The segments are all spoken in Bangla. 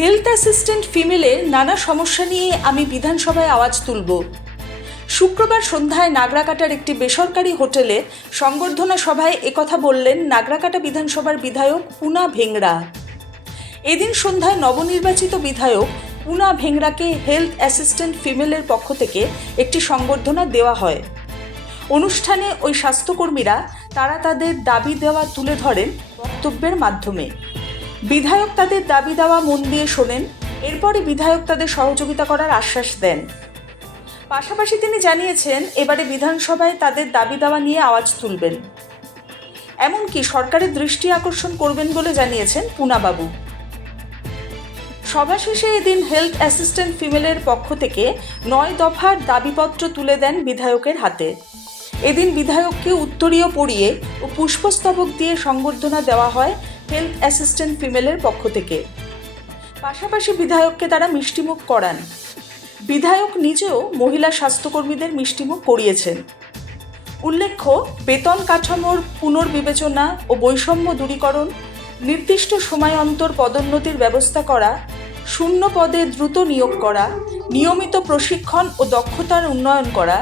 হেলথ অ্যাসিস্ট্যান্ট ফিমেলের নানা সমস্যা নিয়ে আমি বিধানসভায় আওয়াজ তুলব। শুক্রবার সন্ধ্যায় নাগরাকাটার একটি বেসরকারি হোটেলে সংবর্ধনা সভায় একথা বললেন নাগরাকাটা বিধানসভার বিধায়ক পুনা ভেংরা। এদিন সন্ধ্যায় নবনির্বাচিত বিধায়ক পুনা ভেংরাকে হেলথ অ্যাসিস্ট্যান্ট ফিমেলের পক্ষ থেকে একটি সংবর্ধনা দেওয়া হয়। অনুষ্ঠানে ওই স্বাস্থ্যকর্মীরা তারা তাদের দাবি দেওয়া তুলে ধরেন বক্তব্যের মাধ্যমে। বিধায়ক তাদের দাবি দেওয়া মন দিয়ে শোনেন, এরপরই বিধায়ক তাদের সহযোগিতা করার আশ্বাস দেন। পাশাপাশি তিনি জানিয়েছেন এবারে বিধানসভায় তাদের দাবি দেওয়া নিয়ে আওয়াজ তুলবেন, এমনকি সরকারের দৃষ্টি আকর্ষণ করবেন বলে জানিয়েছেন পুনাবাবু। সভা শেষে এদিন হেলথ অ্যাসিস্ট্যান্ট ফিমেলের পক্ষ থেকে 9 দফার দাবিপত্র তুলে দেন বিধায়কের হাতে। এদিন বিধায়ককে উত্তরীয় পরিয়ে ও পুষ্পস্তবক দিয়ে সংবর্ধনা দেওয়া হয় হেলথ অ্যাসিস্ট্যান্ট ফিমেলের পক্ষ থেকে। পাশাপাশি বিধায়ককে তারা মিষ্টিমুখ করান। বিধায়ক নিজেও মহিলা স্বাস্থ্যকর্মীদের মিষ্টিমুখ করিয়েছেন। উল্লেখ্য, বেতন কাঠামোর পুনর্বিবেচনা ও বৈষম্য দূরীকরণ, নির্দিষ্ট সময় অন্তর পদোন্নতির ব্যবস্থা করা, শূন্য পদে দ্রুত নিয়োগ করা, নিয়মিত প্রশিক্ষণ ও দক্ষতার উন্নয়ন করা,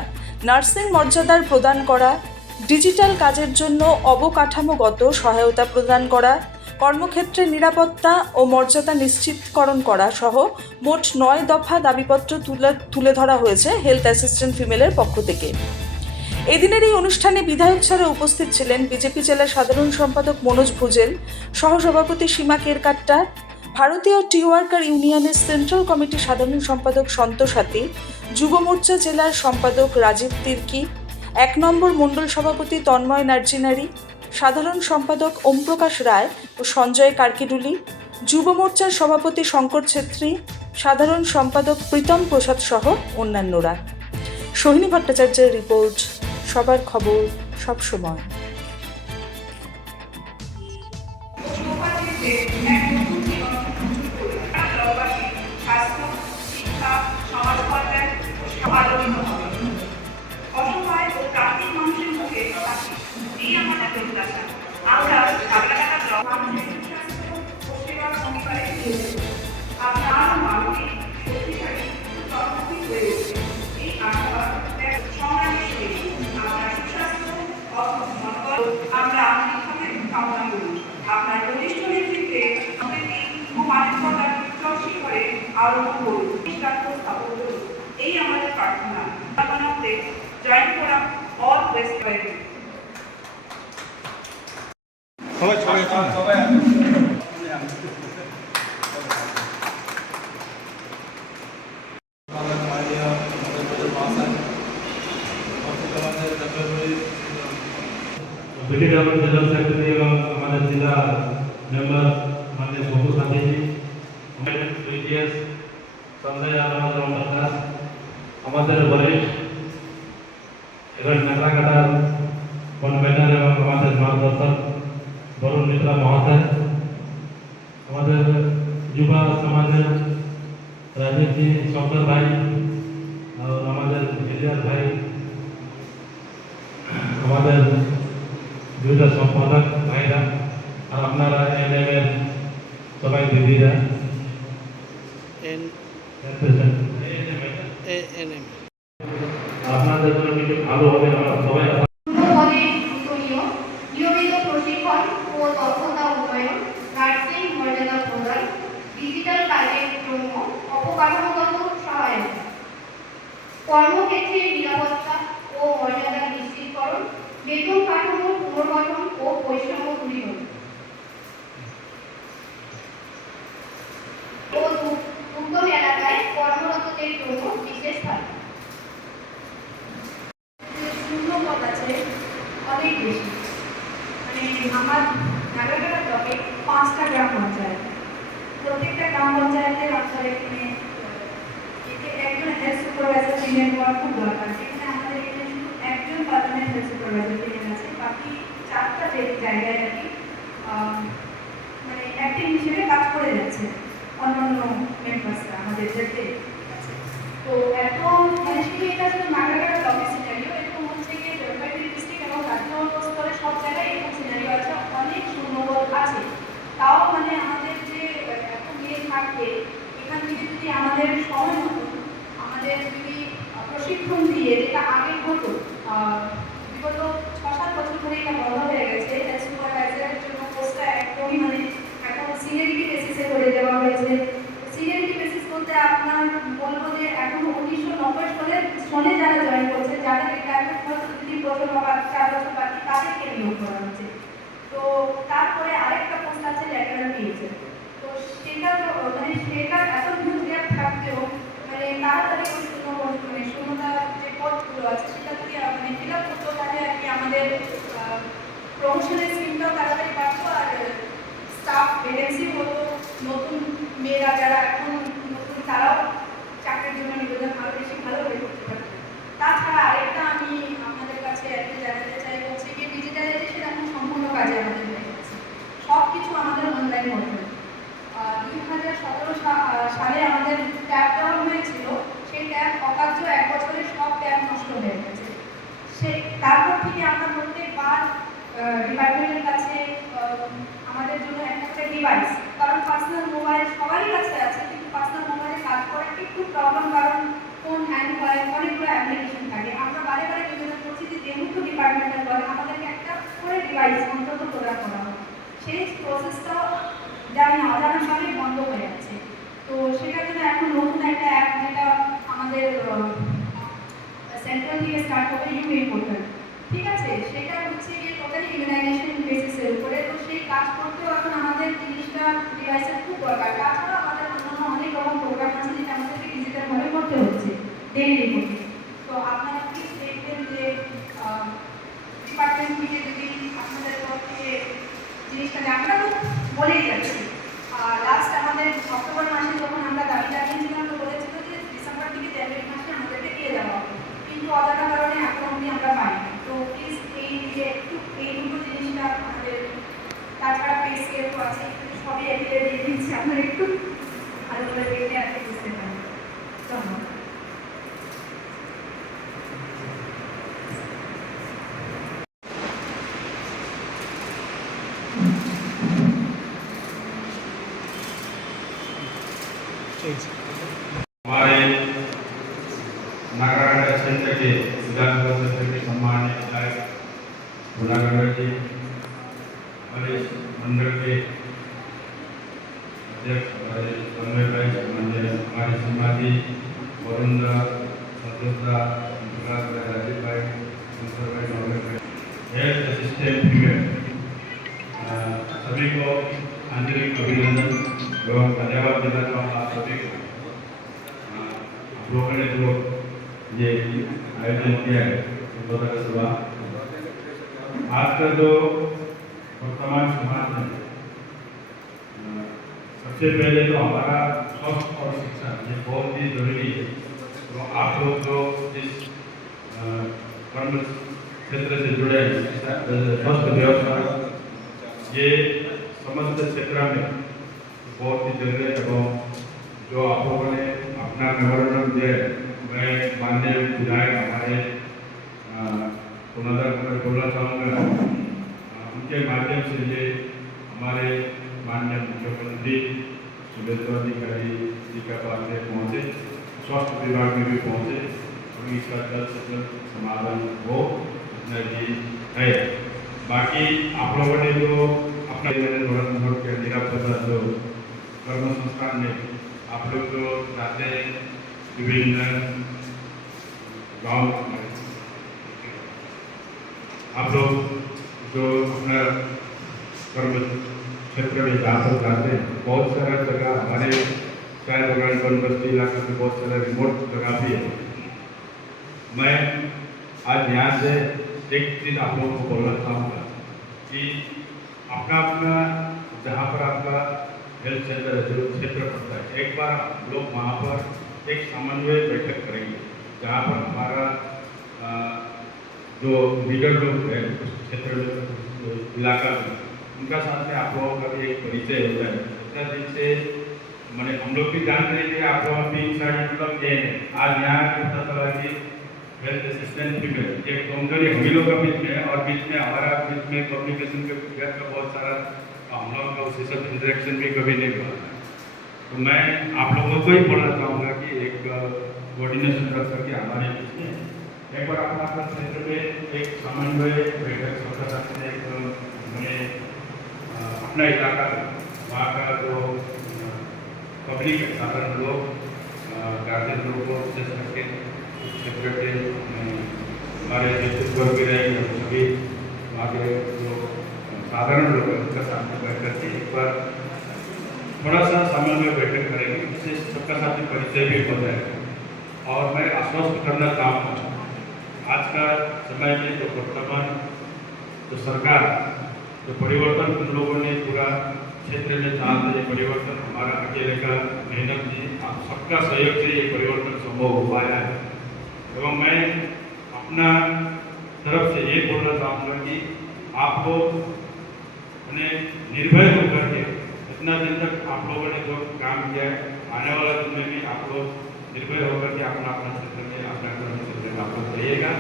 নার্সিং মর্যাদার প্রদান করা, ডিজিটাল কাজের জন্য অবকাঠামোগত সহায়তা প্রদান করা, কর্মক্ষেত্রে নিরাপত্তা ও মর্যাদা নিশ্চিতকরণ করা সহ মোট 9 দফা দাবিপত্র তুলে ধরা হয়েছে হেলথ অ্যাসিস্ট্যান্ট ফিমেলের পক্ষ থেকে। এদিনের এই অনুষ্ঠানে বিধায়ক ছাড়া উপস্থিত ছিলেন বিজেপি জেলা সাধারণ সম্পাদক মনোজ ভুজেল, সহসভাপতি সীমা কেরকাট্টা, ভারতীয় টি ওয়ার্কার ইউনিয়নের সেন্ট্রাল কমিটির সাধারণ সম্পাদক সন্তোষ হাতি, যুব মোর্চা জেলার সম্পাদক রাজীব তির্কি, 1 নম্বর মণ্ডল সভাপতি তন্ময় নার্জিনারি, সাধারণ সম্পাদক ওমপ্রকাশ রায় ও সঞ্জয় কার্কিডুলি, যুব মোর্চার সভাপতি শঙ্কর ছেত্রী, সাধারণ সম্পাদক প্রীতম প্রসাদ সহ অন্যান্যরা। সোহিনী ভট্টাচার্যের রিপোর্ট, সবার খবর সব সময়। অসহায় ও প্রান্তিক মানুষের মুখে এই আমাদের প্রত্যাশা। আমরা নাগরাকাটা মানুষের সেবা অঙ্গীকারে আপনার মানবিক শক্তিশালী কর্মসূচি হয়ে উঠবে। এই আশাবাদ সংগ্রামের সহিত আমরা সুস্বাস্থ্য আমরা আন্তরিকভাবে কামনা করি। আপনার বলিষ্ঠ নেতৃত্বে আমাদেরকে মানবতার উজ্জ্বল শিখরে আরোহণ করুন, স্থাপন করুন, এই আমাদের প্রার্থনা। জয়েন করা all West Bengal. General secretary এবং আমাদের জেলা মেম্বার মানে বহু সাথীজি, সঞ্জয় আমাদের বরিষ্ঠ এবার নাগরাকাটার কনভেনার এবং আমাদের মার্গদর্শক বরুণ মিত্রা মহাশয়, আমাদের যুবা সমাজের রাজনীতি শঙ্কর ভাই और আমাদের বিজয় ভাই, আমাদের দুইটা সম্পাদক ভাইরা আর আপনারা এনএম এর সবাই দিদিরা আপনাদের জন্য কিছু ভালো হবে আমরা সবাই নিয়মিত প্রশিক্ষণ ও দক্ষতা উন্নয়ন, নার্সিং মর্যাদা প্রদান, ডিজিটাল কাজের জন্য অবকাঠামোগত সহায়তা, কর্মক্ষেত্রে নিরাপত্তা ও মর্যাদা নিশ্চিতকরণ, বেতন কাঠামোর পুনর্গঠন ও বৈষম্য দূরীকরণ ও দুর্গম এলাকায় কর্মরতদের জন্য বিশেষ থাকা। শূন্যপদ আছে অনেক বেশি, মানে আমার নাগরাকাটা ব্লকে 5টা গ্রাম পঞ্চায়েত, প্রত্যেকটা গ্রাম পঞ্চায়েতের অঞ্চলে এখানে একজন হেলথ সুপারভাইজার ট্রেনিং হওয়া খুব দরকার। সেখানে আমাদের এখানে শুধু একজন পার্মানেন্ট হেলথ সুপারভাইজার ট্রেনিং আছে, বাকি 4টা জায়গায় আর কি মানে অ্যাক্টিভ হিসেবে কাজ করে যাচ্ছে অন্যান্য মেম্বার্সরা আমাদের যেতে আছে। তো এখন অ্যাকচুয়ালি এটা শুধু নাগরাকাটা ব্লকের সিনারিও, এরকম হচ্ছে গিয়ে জলপাইগুড়ি ডিস্ট্রিক্ট এবং রাজ্য স্তরে সব জায়গায় এরকম সিনারিও আছে, অনেক শূন্যপদ আছে। তাও মানে আমাদের যে এত নিয়ে থাকবে আমাদের সময় মতো আমাদের যদি প্রশিক্ষণ দিয়ে, যেটা আগে হতো বিগত 6-7 বছর ধরে এটা বন্ধ হয়ে গেছে, সুপারভাইজারের জন্য পোস্টটা একদমই মানে এখন সিনিয়রিটি বেসিসে করে দেওয়া হয়েছে। সিনিয়রিটি বেসিস বলতে আপনার বলবো যে এখন 1990 সনে যারা জয়েন করছে, যাদের রিটায়ারমেন্ট হয়তো 2 বছর বা 4 বছর বাকি, তাদেরকে নিয়োগ করা হচ্ছে। তো তারপরে আরেকটা পোস্ট আছে ল্যাটারাল পিএইচএ। তো সেটা মানে সেটা এত হিউজ গ্যাপ থাকলেও মানে তাড়াতাড়ি মানে শূন্যতা যে পদগুলো আছে সেটা যদি মানে ফিল আপ করতো, তাহলে আর কি আমাদের প্রমোশনের স্কিমটাও তাড়াতাড়ি বাড়তো আর স্টাফ ভ্যাকেন্সি হতো। নতুন মেয়েরা যারা এখন নতুন, তারাও চাকরির জন্য নিবেদন আরও বেশি ভালোভাবে করতে পারবে। তাছাড়া আরেকটা আমি আপনাদের কাছে একটা জানাতে চাই হচ্ছে কি, ডিজিটালাইজেশন এখন সম্পূর্ণ কাজে আমাদের হয়ে গেছে, সব কিছু আমাদের অনলাইন হচ্ছে। 2017 সালে আমাদের ট্যাব দেওয়া হয়েছিল, সেই ট্যাব অকার্য 1 বছরে সব ট্যাব নষ্ট হয়ে গেছে। তারপর থেকে আমরা প্রত্যেকবার ডিপার্টমেন্টের কাছে আমাদের জন্য একটা করে ডিভাইস, কারণ পার্সোনাল মোবাইল সবারই কাছে আছে, কিন্তু পার্সোনাল মোবাইলে কাজ করা একটু প্রবলেম, কারণ ফোন হ্যাং হয়, অনেকগুলো অ্যাপ্লিকেশন থাকে। আমরা বারে বারে নিবেদন করছি যে যেহেতু ডিপার্টমেন্টাল বলে আমাদেরকে একটা করে ডিভাইস অন্তত প্রদান করা হয়। সেই প্রসেসটাও জানি না অজানা সবই বন্ধ হয়ে যাচ্ছে। তো সেটার জন্য এখন নতুন একটা অ্যাপ, যেটা আমাদের সেন্ট্রাল থেকে স্টার্ট হবে, ইউএই পোর্টাল, ঠিক আছে? সেটা হচ্ছে গিয়ে টোটালি ইমিউনাইজেশন বেসিসের উপরে। তো সেই কাজ করতেও এখন আমাদের জিনিসটা ডিভাইসের খুব দরকার। তাছাড়া আমাদের অন্যান্য অনেক রকম প্রোগ্রাম আছে যেটা আমাদেরকে ডিজিটালভাবে করতে হচ্ছে ডেইলি রিপোর্টে। তো আপনারা প্লিজ দেখবেন যে ডিপার্টমেন্ট থেকে যদি আপনাদের তরফ থেকে জিনিসটা, আমরা তো বলেই যাচ্ছি। লাস্ট আমাদের অক্টোবর মাসে যখন আমরা দাবি জানিয়েছিলাম, তো বলেছিল যে ডিসেম্বর থেকে জানুয়ারি মাসে আমাদেরকে দিয়ে দেওয়া হবে, কিন্তু অজানা কারণে এখন অবধি আমরা পাইনি। তো প্লিজ এই যে একটু এই দুটো জিনিসটা আমাদের, তাছাড়া পে স্কেল তো আছে, সবই এগিয়ে দিয়ে দিচ্ছি, আপনারা একটু ভালো করে দেখে আর বুঝতে পারেন। ধন্যবাদ। हमारे नागरागढ़ क्षेत्र के विधानसभा क्षेत्र के सम्मानित विधायक गुनागढ़ जी, हमारे मंडल के अध्यक्ष हमारे तन्मय भाई, हमारे श्रीमती वरुणा, संतोषा, राजीव भाई, शंकर भाई, नौकर भाई, हेल्थ असिस्टेंट फीमेल, सभी को आंतरिक अभिनंदन एवं धन्यवाद देना चाहूँगा। सभी को लोगों ने जो ये आयोजन किया है बहुत अच्छा। आज का जो वर्तमान समाज है, सबसे पहले तो हमारा स्वास्थ्य और शिक्षा ये बहुत ही जरूरी है। तो आप लोग जो इस कर्म क्षेत्र से जुड़े हैं, स्वास्थ्य व्यवस्था ये समस्त क्षेत्र में बहुत ही जरूरी है। जो आप लोगों ने अपना मेमोरेंडम दिया है, मैं माननीय विधायक हमारे पुनर्दर में बोलना चाहूँगा, उनके माध्यम से ये हमारे माननीय मुख्यमंत्री सुरेंद्र अधिकारी जी का पास में पहुँचे, स्वास्थ्य विभाग में भी पहुँचे और इसका जल्द से जल्द समाधान हो, इतना ही है। बाकी आप लोगों ने जो अपना के निरापत्ता जो कर्म संस्थान में आप लोग जो जाते हैं विभिन्न गाँव, आप लोग जो अपना कर्म क्षेत्र में जहाँ पर जाते हैं, बहुत सारा जगह हमारे शायद बस्ती इलाके में बहुत सारा रिमोट जगह भी है। मैं आज यहाँ से एक चीज़ आप लोगों को बोलना चाहूँगा कि अपना अपना जहाँ पर आपका हेल्थ सेंटर जो क्षेत्र पड़ता है, एक बार लोग वहाँ पर एक समन्वय बैठक करेंगे, जहाँ पर हमारा जो लीडर लोग हैं उस क्षेत्र में इलाका में, उनका साथ में आप लोगों का भी एक परिचय हो जाए। इतना दिन से मैंने हम लोग भी जान रहे थे, आप लोग भी मतलब ये है आज यहाँ पता चला कि हेल्थ असिस्टेंट फीमेल ये कमजोरी हम लोग का बीच में है, और बीच में हमारा बीच में कम्युनिकेशन के बहुत सारा हम लोग का उससे सब इंटरेक्शन भी कभी नहीं हुआ। तो मैं आप लोगों को ही बोलना चाहूँगा कि एक कोऑर्डिनेशन रख करके हमारे बीच में एक बार अपना अपना क्षेत्र में एक समन्वय बैठक होता सकते हैं। एक मैंने अपना इलाका वहाँ का जो पब्लिक साधारण लोग गार्जियन लोगों को विशेष करके क्षेत्र के हमारे डिस्ट्रिक्ट वर्ग भी रहेंगे सभी वहाँ के जो साधारण लोग हैं उनका सामने बैठ करके एक बार थोड़ा सा समन्वय बैठक करेंगे, जिससे सबका साथ में परिचय भी हो जाएगा। और मैं आश्वस्त करना चाहूँगा आज का समय में जो वर्तमान जो सरकार जो परिवर्तन उन लोगों ने पूरा क्षेत्र में चाहते ये परिवर्तन हमारा अकेले का मेहनत नहीं, आप सबका सहयोग से ये परिवर्तन संभव हो पाया है। एवं मैं अपना तरफ से ये बोलना चाहूँगा कि आपको उन्हें निर्भय होकर के इतना दिन तक आप लोगों ने जो काम किया है, आने वाला दिन में भी आप लोग निर्भय होकर के अपना अपना क्षेत्र में अपना कर्म क्षेत्र में आप लोग रहिएगा।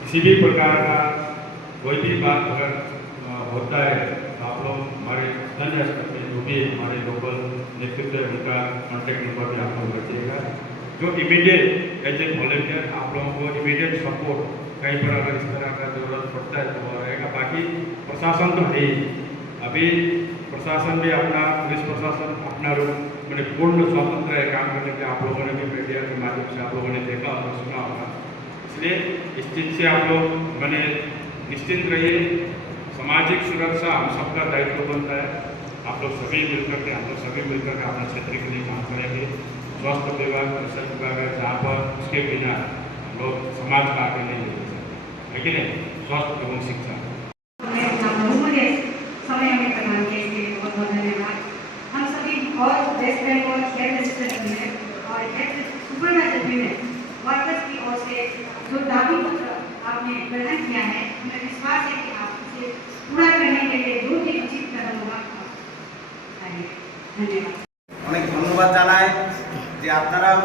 किसी भी प्रकार का कोई भी बात अगर होता है तो आप लोग हमारे स्थानीय स्तर में जो भी हमारे लोकल नेतृत्व है उनका कॉन्टैक्ट नंबर भी आप लोग रखिएगा। जो इमीडिएट एज ए वॉलंटियर आप लोगों को इमीडिएट सपोर्ट कहीं पर अगर इस तरह का जरूरत पड़ता है तो वो रहेगा। बाकी प्रशासन तो है ही, अभी प्रशासन भी अपना पुलिस प्रशासन अपना रूप मैंने पूर्ण स्वतंत्र है काम करने के। आप लोगों ने भी मीडिया के माध्यम से आप लोगों ने देखा और सुना होगा, इसलिए इस चीज़ से आप लोग मैंने निश्चिंत रहिए। सामाजिक सुरक्षा हम सबका दायित्व बनता है। आप लोग सभी मिलकर के हम लोग सभी मिलकर के अपना क्षेत्र के लिए काम करेंगे। स्वास्थ्य विभाग कृषि विभाग है जहाँ पर उसके बिना हम लोग समाज का आगे नहीं ले सकते, लेकिन स्वास्थ्य एवं शिक्षा समय हमें प्रदान किए इसके लिए बहुत बहुत धन्यवाद। हम सभी और वेस्ट बंगाल हेल्थ असिस्टेंट और हेल्थ सुपरवाइजर यूनिट वर्कर्स की ओर से जो दाबी पत्र आपने ग्रहण किया है, हमें विश्वास है कि आप इसे पूरा करने के लिए जो भी उचित कदम होगा धन्यवाद। অনেক ধন্যবাদ জানাই যে আপনারাও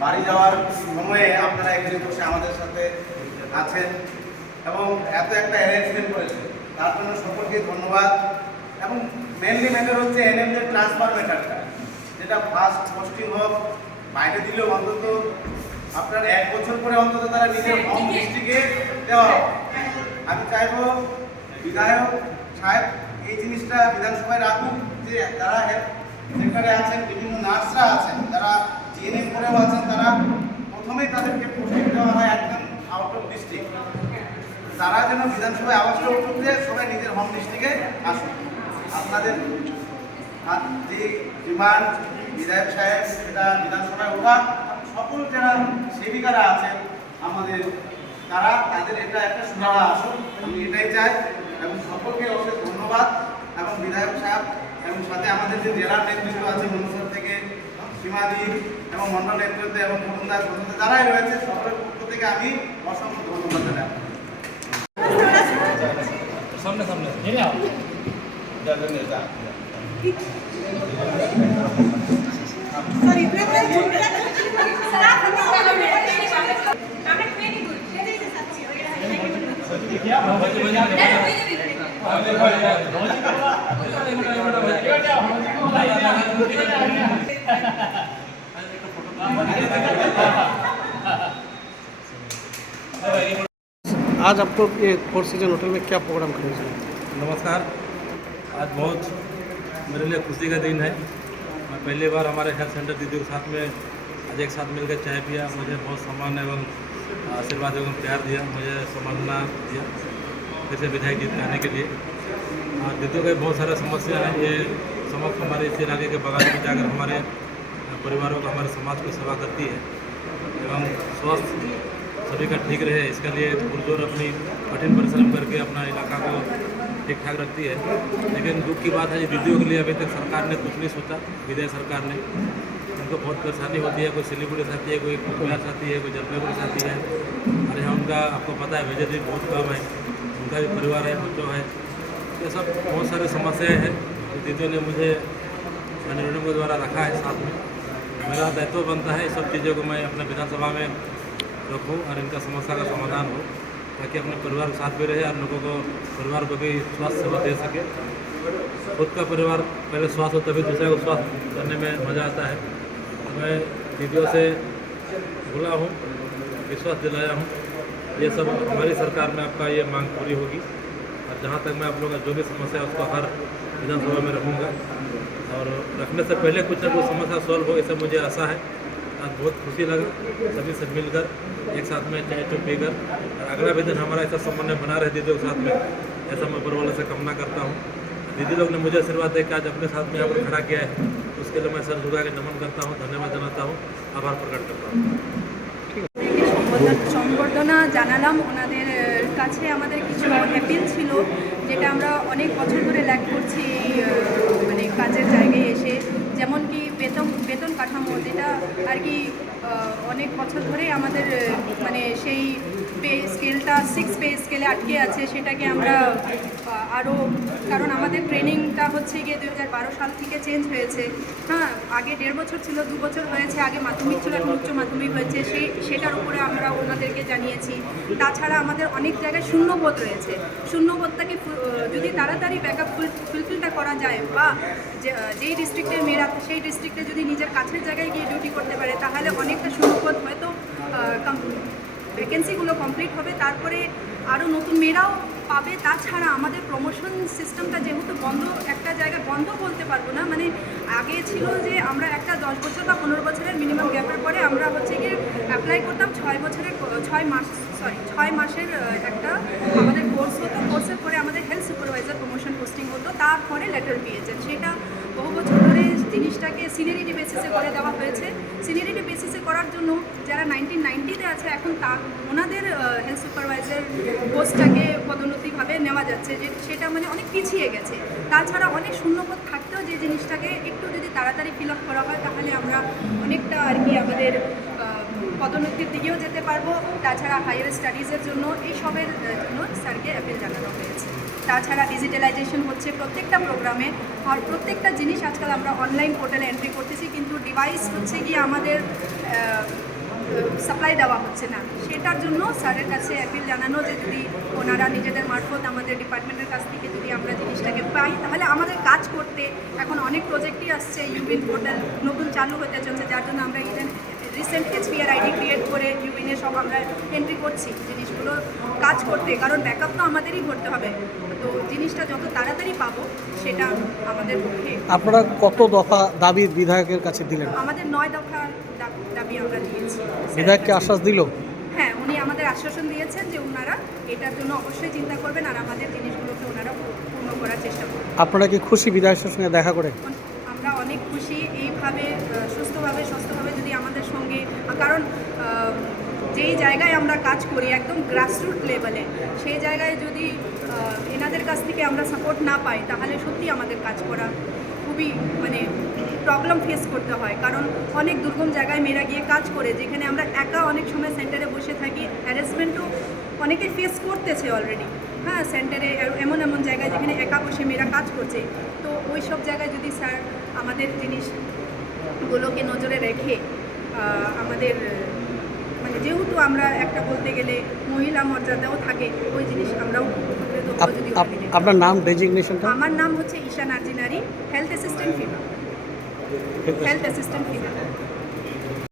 বাড়ি যাওয়ার সময়ে আপনারা এখানে বসে আমাদের সাথে আছেন এবং এত একটা অ্যারেঞ্জমেন্ট করেছেন, তার জন্য সকলকে ধন্যবাদ। এবং মেনলি ম্যাটার হচ্ছে এনএমদের ট্রান্সফার ম্যাটারটা, যেটা ফার্স্ট পোস্টিং হোক বাইরে দিলেও অন্তত আপনার 1 বছর পরে অন্তত তারা নিজের হোম ডিস্ট্রিক্টে দেওয়া হোক। আমি চাইবো বিধায়ক সাহেব এই জিনিসটা বিধানসভায় রাখুন যে যারা হেলথ সেক্টরে আছেন, বিভিন্ন নার্সরা আছেন, যারা জিএনএম করেও আছেন, তারা প্রথমেই তাদেরকে পোস্টিং দেওয়া হয় একদম আউট অফ ডিস্ট্রিক্ট। তারা যেন বিধানসভায় আবাসটা উঠতে সবাই নিজের হোম ডিস্ট্রিক্টে আসুন। আপনাদের যে ডিমান্ড বিধায়ক সাহেব সেটা বিধানসভায় ওঠা, সকল যারা সেবিকারা আছেন আমাদের তাদের এটা একটা সুরাহা আসুন, আমি এটাই চাই। এবং সকলকে অশেষ ধন্যবাদ। এবং বিধায়ক সাহেব এবং সাথে আমাদের যে জেলার নেতৃত্ব আছে মনুষ্যর থেকে সীমাদি এবং মন্ডল নেতৃত্ব এবং খন্দা যারাই রয়েছে সকলের পক্ষ থেকে আমি অসংখ্য ধন্যবাদ জানাই। सामने सामने आज आप लोग ये फोर सीजन होटल में क्या प्रोग्राम करेंगे? नमस्कार। आज बहुत मेरे लिए खुशी का दिन है। मैं पहली बार हमारे हेल्थ सेंटर दीदी के साथ में आज एक साथ मिलकर चाय पिया। मुझे बहुत सम्मान एवं आशीर्वाद एवं प्यार दिया, मुझे सम्मानना दिया फिर से विधायक जी आने के लिए। दीदी का बहुत सारा समस्या है, ये समस्त हमारे इस इलाके के बगान में जाकर हमारे परिवारों को हमारे समाज को सेवा करती है एवं स्वास्थ्य सभी का ठीक रहे इसके लिए पुरजोर अपनी कठिन परिश्रम करके अपना इलाका को ठीक ठाक रखती है। लेकिन दुख की बात है ये दीदियों के लिए अभी तक सरकार ने कुछ नहीं सोचा, विदेश सरकार ने। उनको बहुत परेशानी होती है, कोई सिलीगुड़ी से आती है, कोई कुमार से आती है, कोई जलपाईगुड़ी से आती है। और यहाँ उनका आपको पता है वेजेज भी बहुत कम है, उनका भी परिवार है, बच्चों है, ये सब बहुत सारी समस्याएँ हैं। दीदियों ने मुझे मैंने के द्वारा रखा है साथ में। मेरा दायित्व बनता है इस सब चीज़ों को मैं अपने विधानसभा में रखूँ और इनका समस्या का समाधान हो। ताकि अपने परिवार के साथ भी रहे और लोगों को परिवार को भी स्वास्थ्य सेवा दे सके। खुद का परिवार पहले स्वास्थ्य हो तभी दूसरे को स्वास्थ्य करने में मज़ा आता है। मैं दीदियों से बोला हूँ, विश्वास दिलाया हूँ, ये सब हमारी सरकार में आपका ये मांग पूरी होगी। और जहाँ तक मैं आप लोगों का जो भी समस्या है उसको हर विधानसभा में रखूँगा और रखने से पहले कुछ न कुछ समस्या सॉल्व हो, इससे मुझे आशा है। आज बहुत खुशी लगा सभी से मिलकर एक साथ में चाय तो पीकर, और अगला भी दिन हमारा ऐसा समन्वय बना रहे दीदियों के साथ में, ऐसा मैं ऊपर वाले से कामना करता हूँ। दीदी लोग ने मुझे आशीर्वाद दे के आज अपने साथ में यहाँ पर खड़ा किया है, उसके लिए मैं सर झुका के नमन करता हूँ, धन्यवाद जनाता हूँ, आभार प्रकट करता हूँ। সংবর্ধনা জানালাম। ওনাদের কাছে আমাদের কিছু অ্যাপিল ছিল, যেটা আমরা অনেক বছর ধরে ল্যাক করছি মানে কাজের জায়গায় এসে, যেমন কি বেতন কাঠামো, যেটা আর কি অনেক বছর ধরেই আমাদের মানে সেই পে স্কেলটা 6 পে স্কেলে আটকে আছে, সেটাকে আমরা আরও, কারণ আমাদের ট্রেনিংটা হচ্ছে গিয়ে 2012 সাল থেকে চেঞ্জ হয়েছে। হ্যাঁ, আগে 1.5 বছর ছিল, 2 বছর হয়েছে, আগে মাধ্যমিক ছিল, এখন উচ্চ মাধ্যমিক হয়েছে, সেটার উপরে আমরা ওনাদেরকে জানিয়েছি। তাছাড়া আমাদের অনেক জায়গায় শূন্যপদ রয়েছে, শূন্যপদটাকে যদি তাড়াতাড়ি ব্যাকআপ ফুলফিলটা করা যায়, বা যেই ডিস্ট্রিক্টের মেয়েরা সেই ডিস্ট্রিক্টে যদি নিজের কাছের জায়গায় গিয়ে ডিউটি করতে পারে, তাহলে অনেকটা শূন্যপদ হয়তো ভ্যাকেন্সিগুলো কমপ্লিট হবে, তারপরে আরও নতুন মেয়েরাও পাবে। তাছাড়া আমাদের প্রমোশন সিস্টেমটা যেহেতু বন্ধ, একটা জায়গায় বন্ধ বলতে পারবো না, মানে আগে ছিল যে আমরা একটা 10 বছর বা 15 বছরের মিনিমাম গ্যাপের পরে আমরা হচ্ছে গিয়ে অ্যাপ্লাই করতাম 6 মাসের একটা আমাদের কোর্স হতো, কোর্সের পরে আমাদের হেলথ সুপারভাইজার প্রমোশন পোস্টিং হতো, তারপরে লেটার পেয়েছেন। সেটা বহু বছর ধরে জিনিসটাকে সিনিয়রিটি বেসিসে করে দেওয়া হয়েছে। সিনিয়রিটি বেসিসে করার জন্য যারা 1990-তে আছে, এখন ওনাদের হেলথ সুপারভাইজার পোস্টটাকে পদোন্নতিভাবে নেওয়া যাচ্ছে, যে সেটা মানে অনেক পিছিয়ে গেছে। তাছাড়া অনেক শূন্যপদ থাকতেও যে জিনিসটাকে একটু যদি তাড়াতাড়ি ফিল আপ করা হয়, তাহলে আমরা অনেকটা আর কি আমাদের পদোন্নতির দিকেও যেতে পারবো। তাছাড়া হায়ার স্টাডিজের জন্য এইসবের জন্য স্যারকে অ্যাপিল জানানো হয়েছে। তাছাড়া ডিজিটালাইজেশন হচ্ছে প্রত্যেকটা প্রোগ্রামে, আর প্রত্যেকটা জিনিস আজকাল আমরা অনলাইন পোর্টালে এন্ট্রি করতেছি, কিন্তু ডিভাইস হচ্ছে গিয়ে আমাদের সাপ্লাই দেওয়া হচ্ছে না। সেটার জন্য স্যারের কাছে অ্যাপিল জানানো যে যদি ওনারা নিজেদের মারফত আমাদের ডিপার্টমেন্টের কাছ থেকে যদি আমরা জিনিসটাকে পাই, তাহলে আমাদের কাজ করতে এখন অনেক প্রজেক্টই আসছে, ইউবিন পোর্টাল নতুন চালু হতে চলছে, যার জন্য আমরা even recent HPR ID create করে ইউবিনে সব আমরা এন্ট্রি করছি জিনিসগুলো কাজ করতে, কারণ ব্যাকআপ তো আমাদেরই করতে হবে। তো জিনিসটা যত তাড়াতাড়ি পাবো সেটা আমাদের পক্ষে। আপনারা কত দফা দাবি বিধায়কের কাছে দিলেন? আমাদের 9 দফা দাবি আমরা দিয়েছি। বিধায়ককে আশ্বাস দিল? হ্যাঁ, উনি আমাদের আশ্বাসন দিয়েছেন যে ওনারা এটার জন্য অবশ্যই চিন্তা করবেন, আর আমাদের জিনিসগুলোকে ওনারা পূর্ণ করার চেষ্টা করবেন। আপনারা কি খুশি বিধায়কের সঙ্গে দেখা করে? আমরা অনেক খুশি। এইভাবে সুস্থভাবে যদি আমাদের সঙ্গে, কারণ যেই জায়গায় আমরা কাজ করি একদম গ্রাসরুট লেভেলে, সেই জায়গায় যদি এনাদের কাছ থেকে আমরা সাপোর্ট না পাই, তাহলে সত্যি আমাদের কাজ করা খুবই মানে প্রবলেম ফেস করতে হয়। কারণ অনেক দুর্গম জায়গায় মেয়েরা গিয়ে কাজ করে, যেখানে আমরা একা অনেক সময় সেন্টারে বসে থাকি, হ্যারাসমেন্টও অনেকে ফেস করতেছে অলরেডি। হ্যাঁ, সেন্টারে এমন জায়গায় যেখানে একা বসে মেয়েরা কাজ করছে, তো ওই সব জায়গায় যদি স্যার আমাদের জিনিসগুলোকে নজরে রেখে আমাদের মানে যেহেতু আমরা একটা বলতে গেলে মহিলা মর্যাদাও থাকে, ওই জিনিস আমরাও যদি আপনার নাম, ডেজিগনেশনটা? আমার নাম হচ্ছে Isha Narzinary, health assistant female.